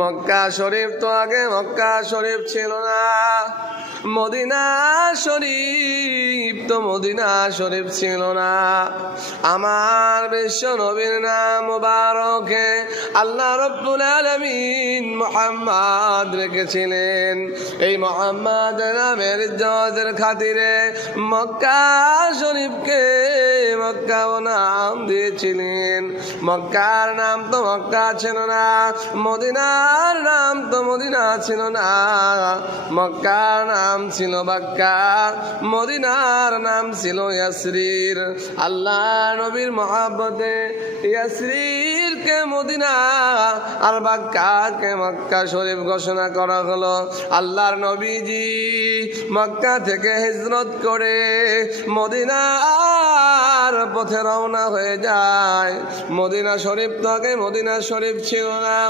মক্কা শরীফ তো আগে মক্কা শরীফ ছিল না, মদিনা শরীফ তো মদিনা শরীফ ছিল না। আমার বিশ্ব নবীর নাম মুবারকে আল্লাহ রব্বুল আলামিন মুহাম্মদ রেখেছিলেন। এই মুহাম্মদ নামের ইজ্জতের খাতিরে মক্কা শরীফকে মক্কা নাম দিয়েছিলেন। মক্কার নাম তো মক্কা ছিল না, মদিনার নাম তো মদিনা ছিল না। মক্কার নাম ছিল বাক্কা, মদিনার নাম ছিল ইয়াসরির। আল্লাহ নবীর মহব্বতে ইয়াসরিরকে মদিনা আর বাক্কাকে মক্কা শরীফ ঘোষণা করা হলো। আল্লাহর নবীজি মক্কা থেকে হিজরত করে মদিনার পথে রওনা হয়ে যায়। মদিনা শরীফ তো আগে মদিনা শরীফ ছিল না।